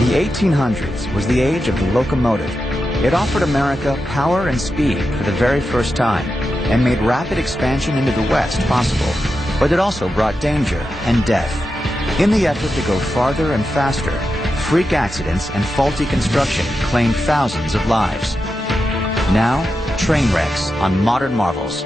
The 1800s was the age of the locomotive. It offered America power and speed for the very first time and made rapid expansion into the West possible, but it also brought danger and death. In the effort to go farther and faster, freak accidents and faulty construction claimed thousands of lives. Now, train wrecks on modern marvels.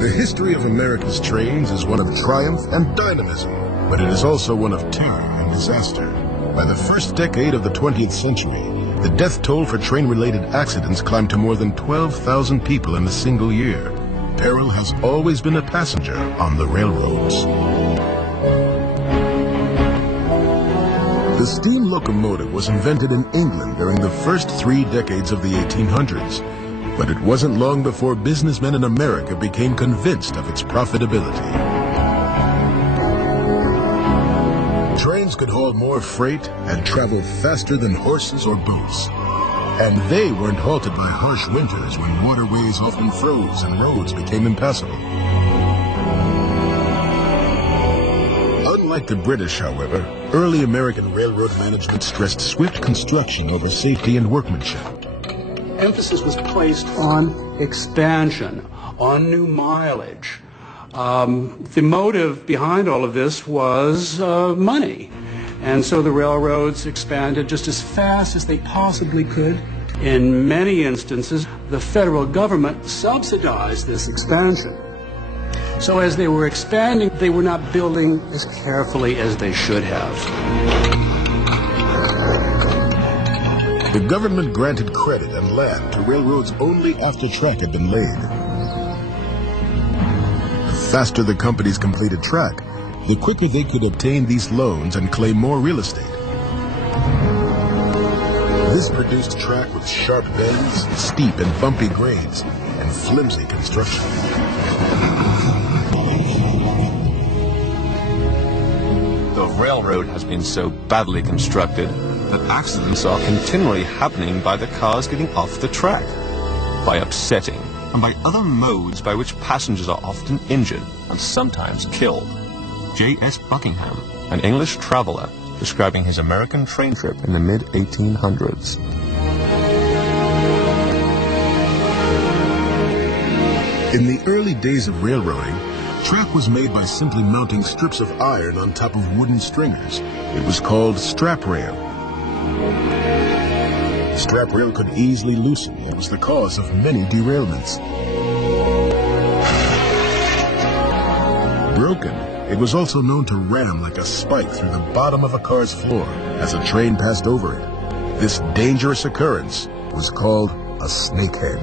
The history of America's trains is one of triumph and dynamism, but it is also one of terror and disaster. By the first decade of the 20th century, the death toll for train-related accidents climbed to more than 12,000 people in a single year. Peril has always been a passenger on the railroads. The steam locomotive was invented in England during the first 3 decades of the 1800s. But it wasn't long before businessmen in America became convinced of its profitability. Trains could haul more freight and travel faster than horses or boots. And they weren't halted by harsh winters when waterways often froze and roads became impassable. Unlike the British, however, early American railroad management stressed swift construction over safety and workmanship. Emphasis was placed on expansion, on new mileage. The motive behind all of this was money. And so the railroads expanded just as fast as they possibly could. In many instances, the federal government subsidized this expansion. So as they were expanding, they were not building as carefully as they should have. The government granted credit and land to railroads only after track had been laid. The faster the companies completed track, the quicker they could obtain these loans and claim more real estate. This produced track with sharp bends, steep and bumpy grades, and flimsy construction. The railroad has been so badly constructed that accidents are continually happening by the cars getting off the track, by upsetting, and by other modes by which passengers are often injured and sometimes killed. J.S. Buckingham, an English traveler, describing his American train trip in the mid-1800s. In the early days of railroading, track was made by simply mounting strips of iron on top of wooden stringers. It was called strap rail. Strap rail could easily loosen and was the cause of many derailments. Broken, it was also known to ram like a spike through the bottom of a car's floor as a train passed over it. This dangerous occurrence was called a snakehead.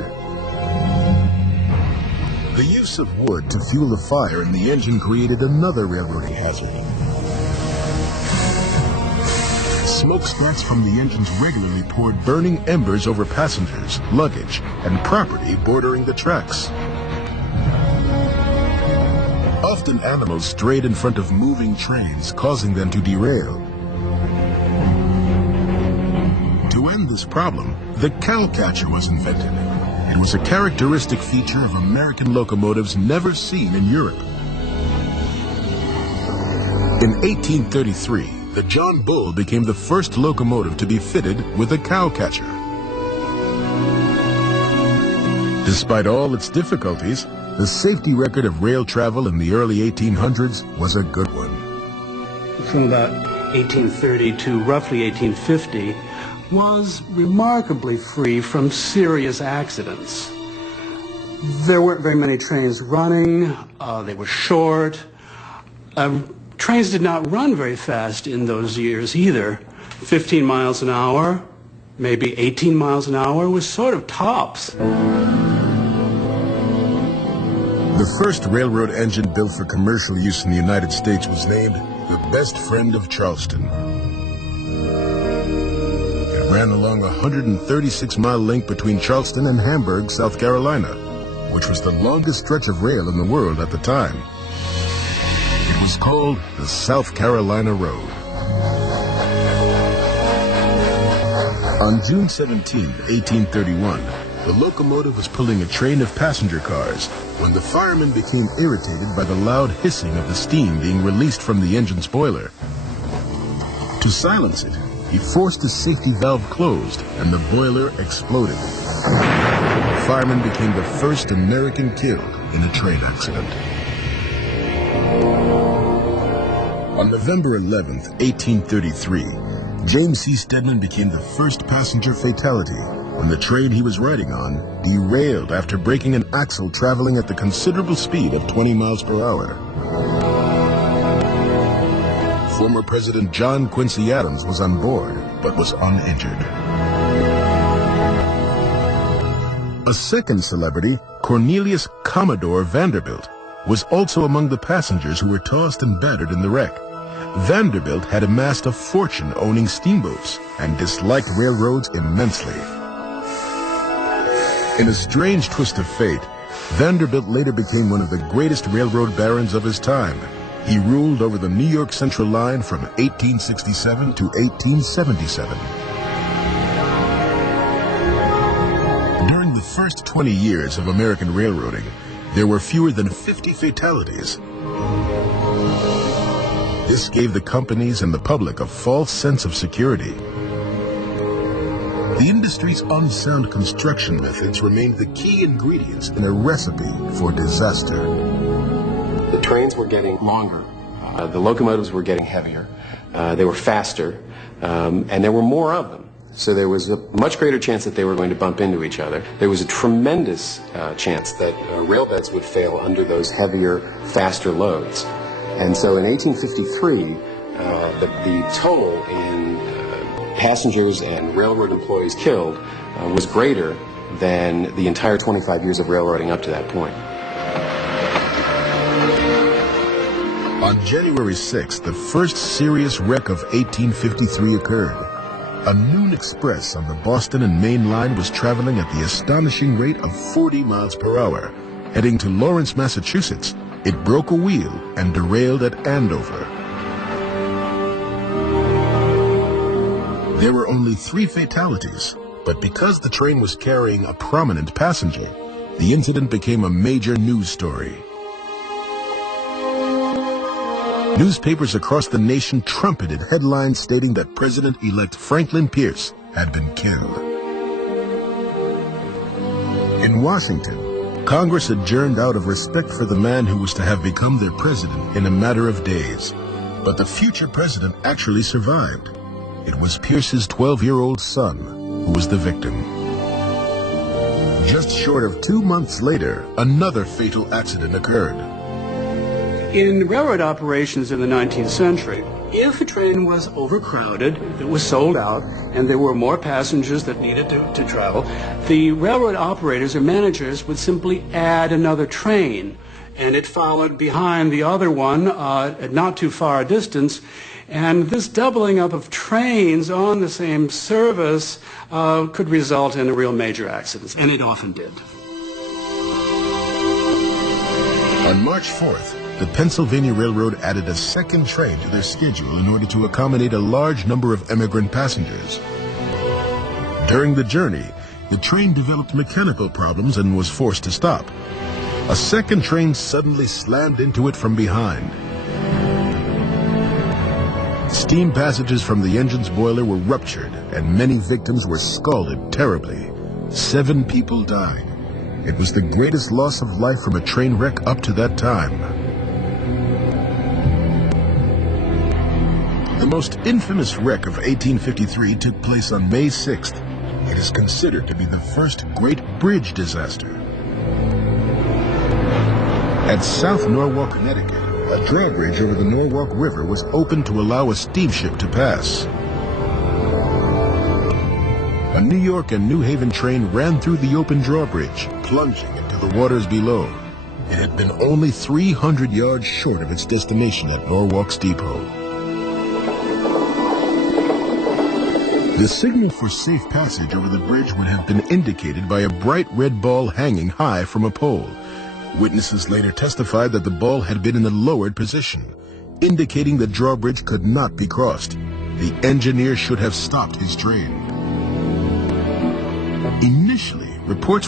The use of wood to fuel the fire in the engine created another railroading hazard. Smokestacks from the engines regularly poured burning embers over passengers, luggage, and property bordering the tracks. Often animals strayed in front of moving trains, causing them to derail. To end this problem, the cowcatcher was invented. It was a characteristic feature of American locomotives never seen in Europe. In 1833, the John Bull became the first locomotive to be fitted with a cowcatcher. Despite all its difficulties, the safety record of rail travel in the early 1800s was a good one. From about 1830 to roughly 1850 was remarkably free from serious accidents. There weren't very many trains running, they were short. Trains did not run very fast in those years either. 15 miles an hour, maybe 18 miles an hour was sort of tops. The first railroad engine built for commercial use in the United States was named the Best Friend of Charleston. It ran along a 136-mile link between Charleston and Hamburg, South Carolina, which was the longest stretch of rail in the world at the time. It was called the South Carolina Road. On June 17, 1831, the locomotive was pulling a train of passenger cars when the fireman became irritated by the loud hissing of the steam being released from the engine's boiler. To silence it, he forced the safety valve closed and the boiler exploded. The fireman became the first American killed in a train accident. On November 11, 1833, James C. Stedman became the first passenger fatality when the train he was riding on derailed after breaking an axle traveling at the considerable speed of 20 miles per hour. Former President John Quincy Adams was on board, but was uninjured. A second celebrity, Cornelius Commodore Vanderbilt, was also among the passengers who were tossed and battered in the wreck. Vanderbilt had amassed a fortune owning steamboats and disliked railroads immensely. In a strange twist of fate, Vanderbilt later became one of the greatest railroad barons of his time. He ruled over the New York Central Line from 1867 to 1877. During the first 20 years of American railroading, there were fewer than 50 fatalities. This gave the companies and the public a false sense of security. The industry's unsound construction methods remained the key ingredients in a recipe for disaster. The trains were getting longer, the locomotives were getting heavier, they were faster, and there were more of them. So there was a much greater chance that they were going to bump into each other. There was a tremendous chance that rail beds would fail under those heavier, faster loads. And so in 1853, the total in passengers and railroad employees killed was greater than the entire 25 years of railroading up to that point. On January 6th, the first serious wreck of 1853 occurred. A noon express on the Boston and Maine line was traveling at the astonishing rate of 40 miles per hour. Heading to Lawrence, Massachusetts, it broke a wheel and derailed at Andover. There were only 3 fatalities, but because the train was carrying a prominent passenger, the incident became a major news story. Newspapers across the nation trumpeted headlines stating that President-elect Franklin Pierce had been killed. In Washington, Congress adjourned out of respect for the man who was to have become their president in a matter of days. But the future president actually survived. It was Pierce's 12-year-old son who was the victim. Just short of 2 months later, another fatal accident occurred. In railroad operations in the 19th century, if a train was overcrowded, it was sold out, and there were more passengers that needed to travel, the railroad operators or managers would simply add another train, and it followed behind the other one at not too far a distance. And this doubling up of trains on the same service could result in a real major accidents, and it often did. On March 4th, the Pennsylvania Railroad added a second train to their schedule in order to accommodate a large number of emigrant passengers. During the journey, the train developed mechanical problems and was forced to stop. A second train suddenly slammed into it from behind. Steam passages from the engine's boiler were ruptured, and many victims were scalded terribly. 7 people died. It was the greatest loss of life from a train wreck up to that time. The most infamous wreck of 1853 took place on May 6th. It is considered to be the first great bridge disaster. At South Norwalk, Connecticut, a drawbridge over the Norwalk River was opened to allow a steamship to pass. A New York and New Haven train ran through the open drawbridge, plunging into the waters below. It had been only 300 yards short of its destination at Norwalk's depot. The signal for safe passage over the bridge would have been indicated by a bright red ball hanging high from a pole. Witnesses later testified that the ball had been in a lowered position, indicating the drawbridge could not be crossed. The engineer should have stopped his train. Initially, reports were